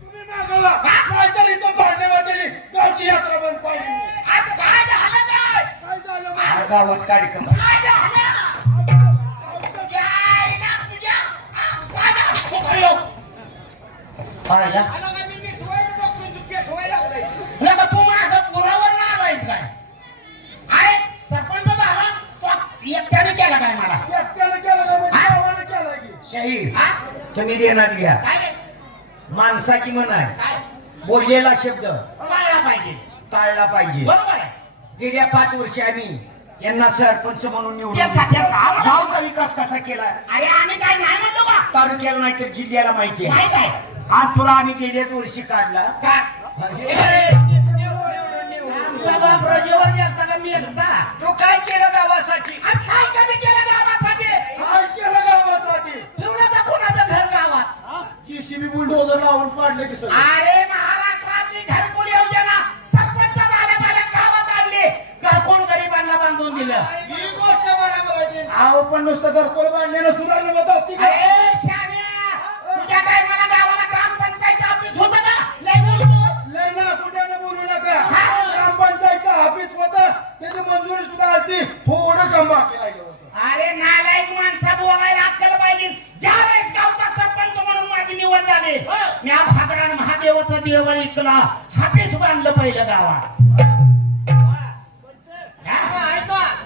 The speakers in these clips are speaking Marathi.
तुम्ही मागवा काहीतरी तो भांडेवाली गावची यात्रा बंद पाहिजे. आता काय झालं काय? काय झालं गावात कार्यक्रम काय झालं? काय ना तुझ्या काय झालं? पाहिला नका तू माझं पुरावर ना आलायस काय? अरे सरपंच झाला तो एकट्याने केला काय मला? एकट्याला केलं का म्हणजे गावाला केलं की शाहीर हा? तुम्ही देणार घ्या. काय रे? माणसाची म्हण आहे काय? बोललेला शब्द पाळला पाहिजे. टाळला पाहिजे. बरोबर आहे. गेल्या 5 वर्ष आम्ही यांना सरपंच म्हणून निवडून केलता, केलता. गावचा विकास कसा केला अरे आम्ही काय नाही म्हणलो का? तालुक्याला नाही तर जिल्ह्याला माहिती आहे. माहित आहे. आज तुला आम्ही गेल्याच वर्षी काढला. का? आमचा बाप रजेवर गेलता का मेलता? तो काय केलं गावासाठी? आणि काय कमी केलं गावासाठी? काय केलं गावासाठी ठेवलं का कोणाचं घर गावात? जीसीबी बुलडोजर लावून पाडले की सगळं. अरे महाराष्ट्रातली घरकुल योजना सरपंच झाल्या गावात आणली. घरकुल गरिबांना बांधून दिलं. ही गोष्ट बरोबर आहे ते. अहो पण नुसतं घरकुल बांधलेलं सुधारणा होत असती का? अरे शान्या, तुझ्या काय मला गावाला ग्रामपंचायत ऑफिस होतं का? लय बोलतो. लय ना कुठ्याने बोलू नका. हा? ग्रामपंचायतचं ऑफिस होतं त्याची मंजुरी सुद्धा आलती. थोडं काम बाकी राहिलं होतं. अरे नालायक माणसा बोलायला अक्कल पाहिजे. ज्या वेळेस गावचा सरपंच म्हणून माझी निवड झाली मी भाकरान महादेवाचं देवळ इकला. हापीस बांधलं पहिलं गावात.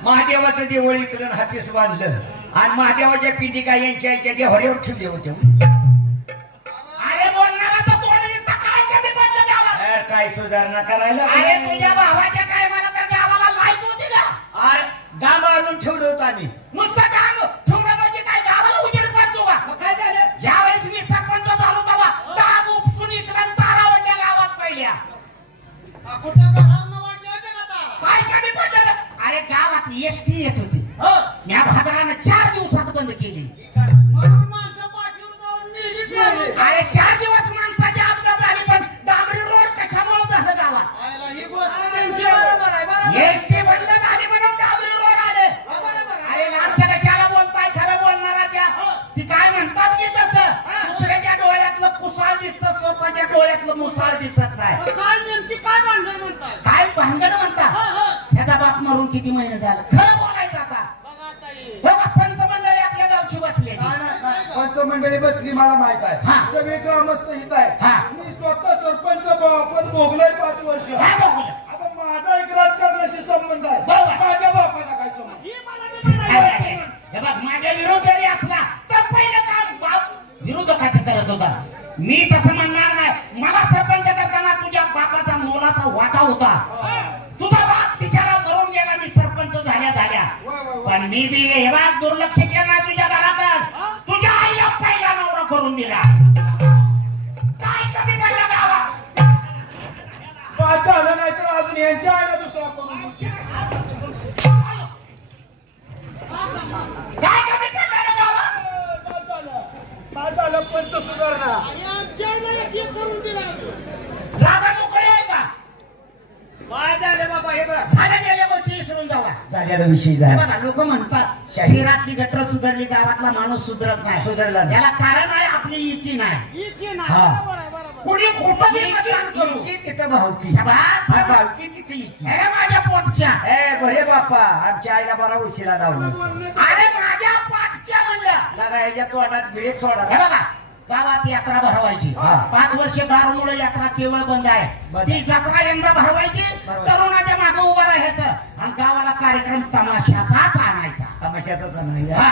महादेवाचं देवळ इकडून हापीस बांधलं आणि महादेवाच्या पिंडिका यांच्या आईच्या देवाऱ्यावर ठेवले होते. अरे बोलणाराचं तोंड दिसतं काय कमी पडलं गावात? अरे काय सुधारणा करायला? अरे तुझ्या भावाच्या काय मला तर गावाला लाईट होती का? अरे डांब आणून ठेवलं होतं आम्ही. नुसतं डांग ठेवलं म्हणजे काय गावाला उजेड पडतो का? मग काय झालं? ज्यावेळेस मी सरपंच झालो तेव्हा डांग उपसून इकला आणि तारा वाढल्या गावात पहिल्या. कुठल्या घरांना वाढले होते का तारा? काय कमी पडलं? अरे गावात एसटी येत होती. हं. मी भाकरानं 4 दिवसात बंद केली. म्हणून माणसं पाठीवर जाऊन मेलीच नाही. अरे 4 दिवस माणसाची अपघात झाली पण डांबरी रोड कशामुळे झालं गावात? आयला ही गोष्ट त्यांची बरोबर आहे. बरोबर. एसटी बंद झाली म्हणून डांबरी रोड आले. अरे लांबच्या कशाला बोलताय? खरं बोलणाराच्या ती काय म्हणतात की तसं दुसऱ्याच्या डोळ्यातलं कुसाळ दिसतं स्वतःच्या डोळ्यातलं मुसाळ दिसत नाही. काय नेमकी काय भांडण म्हणताय? काय भानगड म्हणतात? त्याचा बाप मरून किती महिने झालं? खरं बोलायचं आता. बघा ताई. बघा पंचमंडळी आपल्या गावची बसली. पंचमंडळी बसली मला माहित हा. आहे. सगळे ग्रामस्थ हित हा. आहे. मी स्वतः सरपंच पद भोगलोय 5 वर्ष. हा बघूया. आता माझा एक राजकारणाशी संबंध आहे. बरोबर. माझ्या बापाचा काय संबंध? हे बघ माझ्या विरोध जरी असला तर पहिलं काम बाप विरोधकाचं करत होता. मी तसं म्हणणार नाही. मला सरपंच करताना तुझ्या बापाचा मोलाचा वाटा होता. तुझा बाप बिचारा मरून गेला मी सरपंच झाल्या पण मी बी हे बाप दुर्लक्ष केलं नाही तुझ्या घरात. तुझ्या आईला पहिला नवरा करून दिला. काय कमी पडलं गावात? पाच आलं नाही तर अजून यांच्या आईला दुसरा करून देऊ. काय कमी पडलं रे गावात? काय झालं पंच सुधारणा? जागा मोकळी आहे का? काय झालं बाबा हे बघ. झाल्या गेल्या गोष्टी विसरून जावा. झाल्याला विषय हे झाला. बघा लोक म्हणतात शहरातली गटर सुधारली गावातला माणूस सुधरत नाही. सुधारला नाही. त्याला कारण आहे आपली इकी नाही. हा. कुणी खोटं बी मतदान करू. तिथं भावकी. शाबास. हा, भावकी तिथे इथे. हे माझ्या पोटच्या. बरे बाप्पा आमच्या आईला बरा उशिरा लावला. अरे माझ्या पाठच्या म्हणलं. लागा याच्या तोंडात बिळेत सोडा. हे बघा गावात यात्रा भरवायची. हा. 5 वर्ष दारूमुळे यात्रा केवळ बंद आहे. बंद. ती जत्रा यंदा भरवायची. बरोबर. तरुणाच्या मागे उभं राहायचं आणि गावाला कार्यक्रम तमाशाचाच आणायचा. तमाशाचा नाही. हा,